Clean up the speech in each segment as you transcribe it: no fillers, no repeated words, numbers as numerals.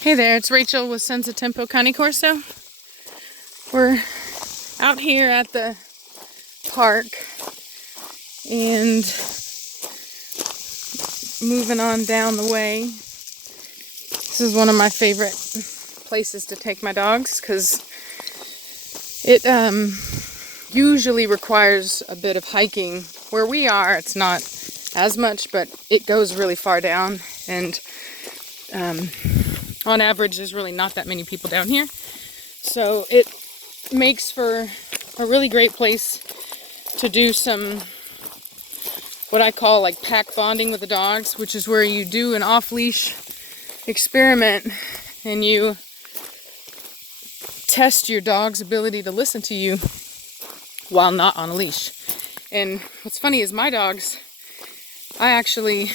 Hey there, it's Rachel with Senza Tempo Cane Corso. We're out here at the park and moving on down the way. This is one of my favorite places to take my dogs because it usually requires a bit of hiking. Where we are, it's not as much, but it goes really far down, and on average, there's really not that many people down here. So it makes for a really great place to do some, what I call like pack bonding with the dogs, which is where you do an off-leash experiment and you test your dog's ability to listen to you while not on a leash. And what's funny is my dogs, I actually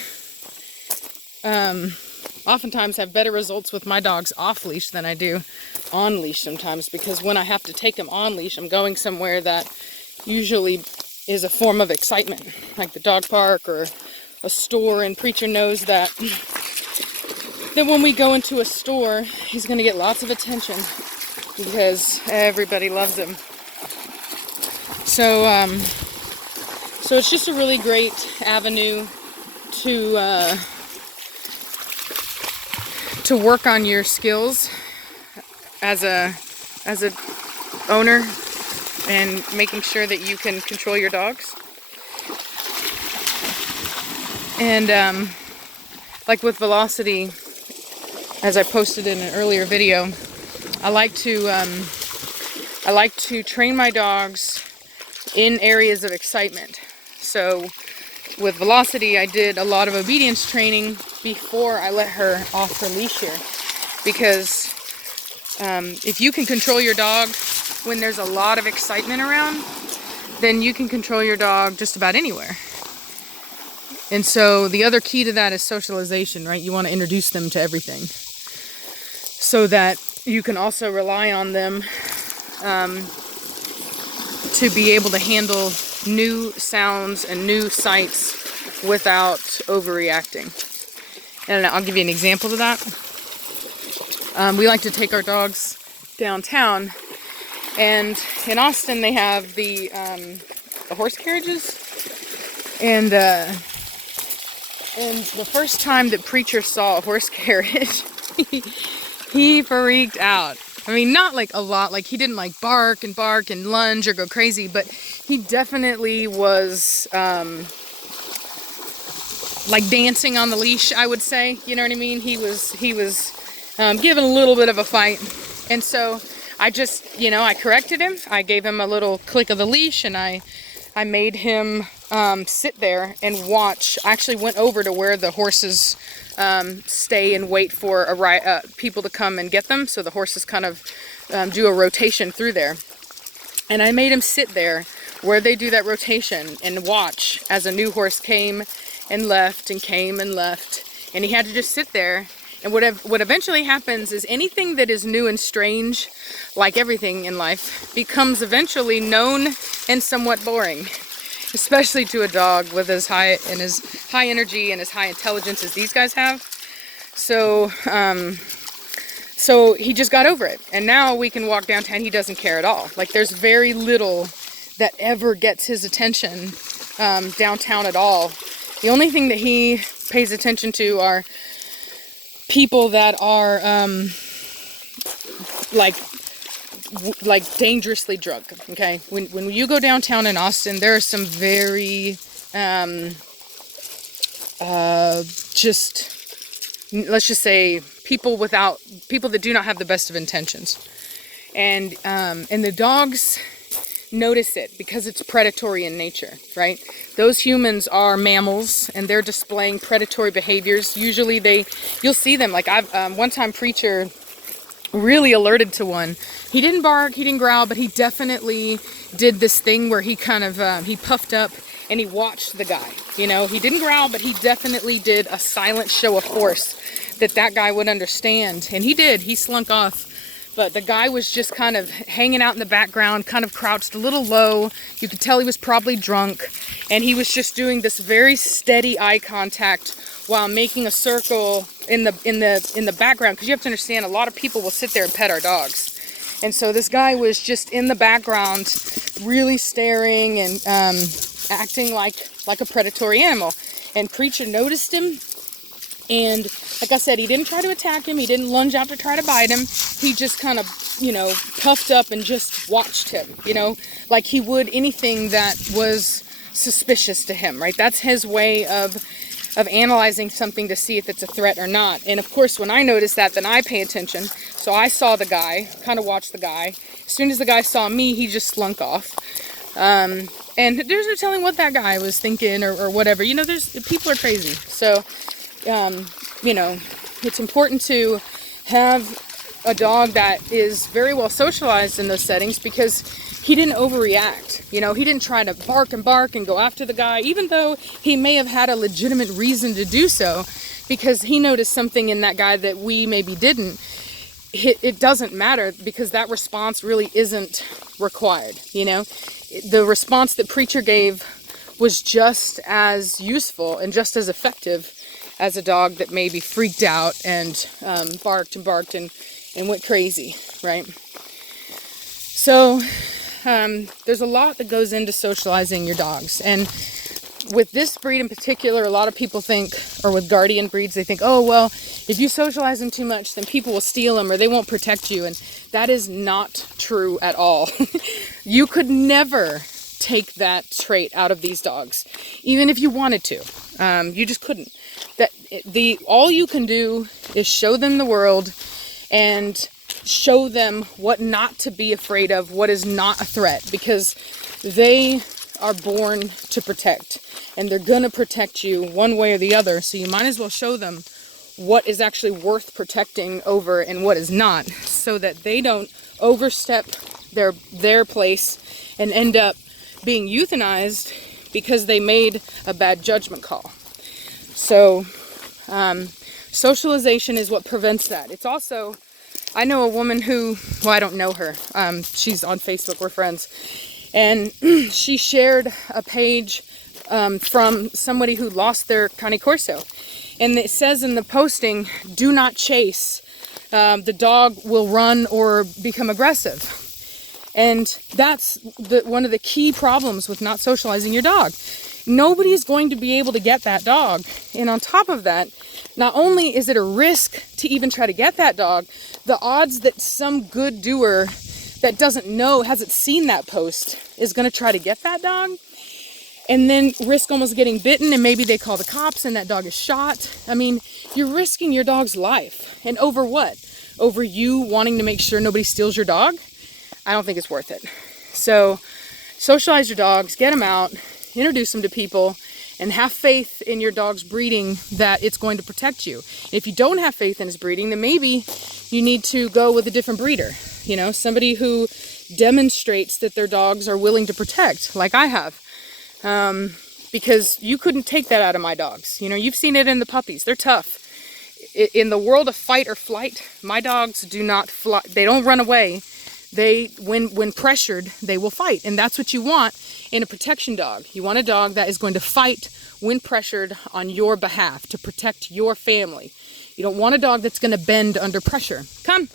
oftentimes have better results with my dogs off leash than I do on leash sometimes, because when I have to take them on leash, I'm going somewhere that usually is a form of excitement, like the dog park or a store, and Preacher knows that when we go into a store, he's going to get lots of attention because everybody loves him. So it's just a really great avenue to work on your skills as a owner and making sure that you can control your dogs. And like with velocity, as I posted in an earlier video, I like to train my dogs in areas of excitement. So with velocity, I did a lot of obedience training before I let her off her leash here, because if you can control your dog when there's a lot of excitement around, then you can control your dog just about anywhere. And so the other key to that is socialization, right? You want to introduce them to everything so that you can also rely on them to be able to handle new sounds and new sights without overreacting. And I'll give you an example of that. We like to take our dogs downtown, and in Austin they have the horse carriages, and the first time that Preacher saw a horse carriage, he freaked out. I mean, not like a lot, like he didn't like bark and lunge or go crazy, but he definitely was like dancing on the leash, I would say. You know what I mean? He was giving a little bit of a fight. And so I just, I corrected him. I gave him a little click of the leash, and I made him sit there and watch. I actually went over to where the horses stay and wait for people to come and get them. So the horses kind of do a rotation through there. And I made him sit there where they do that rotation and watch as a new horse came and left and came and left. And he had to just sit there. And what eventually happens is anything that is new and strange, like everything in life, becomes eventually known and somewhat boring, especially to a dog with as high energy and as high intelligence as these guys have. So he just got over it, and now we can walk downtown. He doesn't care at all. Like, there's very little that ever gets his attention downtown at all. The only thing that he pays attention to are people that are like dangerously drunk. Okay, when you go downtown in Austin, there are some very let's just say people that do not have the best of intentions, and the dogs notice it because it's predatory in nature, right? Those humans are mammals and they're displaying predatory behaviors. Usually you'll see them. Like one time Preacher really alerted to one. He didn't bark, he didn't growl, but he definitely did this thing where he kind of he puffed up and he watched the guy. He didn't growl, but he definitely did a silent show of force that guy would understand. And he did. He slunk off But the guy was just kind of hanging out in the background, kind of crouched a little low. You could tell he was probably drunk, and he was just doing this very steady eye contact while making a circle in the background. Because you have to understand, a lot of people will sit there and pet our dogs, and so this guy was just in the background, really staring and acting like a predatory animal. And Preacher noticed him. And like I said, he didn't try to attack him. He didn't lunge out to try to bite him. He just kind of, puffed up and just watched him, like he would anything that was suspicious to him, right? That's his way of analyzing something to see if it's a threat or not. And of course, when I noticed that, then I pay attention. So I saw the guy, kind of watched the guy. As soon as the guy saw me, he just slunk off. And there's no telling what that guy was thinking or whatever. People are crazy. So, it's important to have a dog that is very well socialized in those settings, because he didn't overreact. He didn't try to bark and go after the guy, even though he may have had a legitimate reason to do so, because he noticed something in that guy that we maybe didn't. It doesn't matter, because that response really isn't required. The response that Preacher gave was just as useful and just as effective as a dog that maybe freaked out and barked and went crazy, right? So there's a lot that goes into socializing your dogs. And with this breed in particular, a lot of people think, or with guardian breeds, they think, oh, well, if you socialize them too much, then people will steal them or they won't protect you. And that is not true at all. You could never take that trait out of these dogs, even if you wanted to. You just couldn't. All you can do is show them the world and show them what not to be afraid of, what is not a threat, because they are born to protect, and they're going to protect you one way or the other. So you might as well show them what is actually worth protecting over and what is not, so that they don't overstep their place and end up being euthanized because they made a bad judgment call. So socialization is what prevents that. It's also, I know a woman who, well, I don't know her. She's on Facebook, we're friends. And she shared a page from somebody who lost their Cane Corso. And it says in the posting, do not chase. The dog will run or become aggressive. And that's one of the key problems with not socializing your dog. Nobody is going to be able to get that dog. And on top of that, not only is it a risk to even try to get that dog, the odds that some good doer that doesn't know, hasn't seen that post, is going to try to get that dog and then risk almost getting bitten, and maybe they call the cops and that dog is shot. I mean, you're risking your dog's life. And over what? Over you wanting to make sure nobody steals your dog? I don't think it's worth it. So socialize your dogs, get them out, introduce them to people, and have faith in your dog's breeding that it's going to protect you. If you don't have faith in his breeding, then maybe you need to go with a different breeder. Somebody who demonstrates that their dogs are willing to protect, like I have. Because you couldn't take that out of my dogs. You've seen it in the puppies. They're tough. In the world of fight or flight, my dogs do not fly. They don't run away. When pressured, they will fight. And that's what you want in a protection dog. You want a dog that is going to fight when pressured on your behalf to protect your family. You don't want a dog that's going to bend under pressure. Come.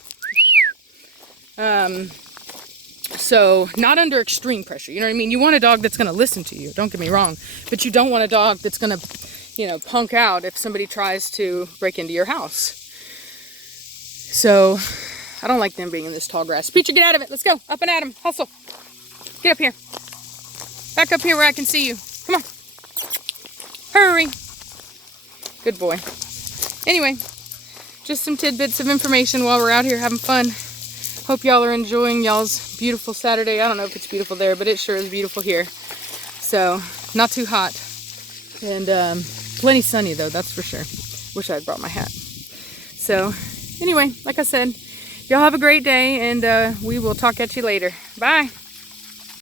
So not under extreme pressure. You know what I mean? You want a dog that's going to listen to you. Don't get me wrong. But you don't want a dog that's going to, punk out if somebody tries to break into your house. So I don't like them being in this tall grass. Preacher, get out of it. Let's go. Up and at him. Hustle. Get up here. Back up here where I can see you. Come on. Hurry. Good boy. Anyway, just some tidbits of information while we're out here having fun. Hope y'all are enjoying y'all's beautiful Saturday. I don't know if it's beautiful there, but it sure is beautiful here. So, not too hot. And plenty sunny though, that's for sure. Wish I had brought my hat. So, anyway, like I said, y'all have a great day, and we will talk at you later. Bye.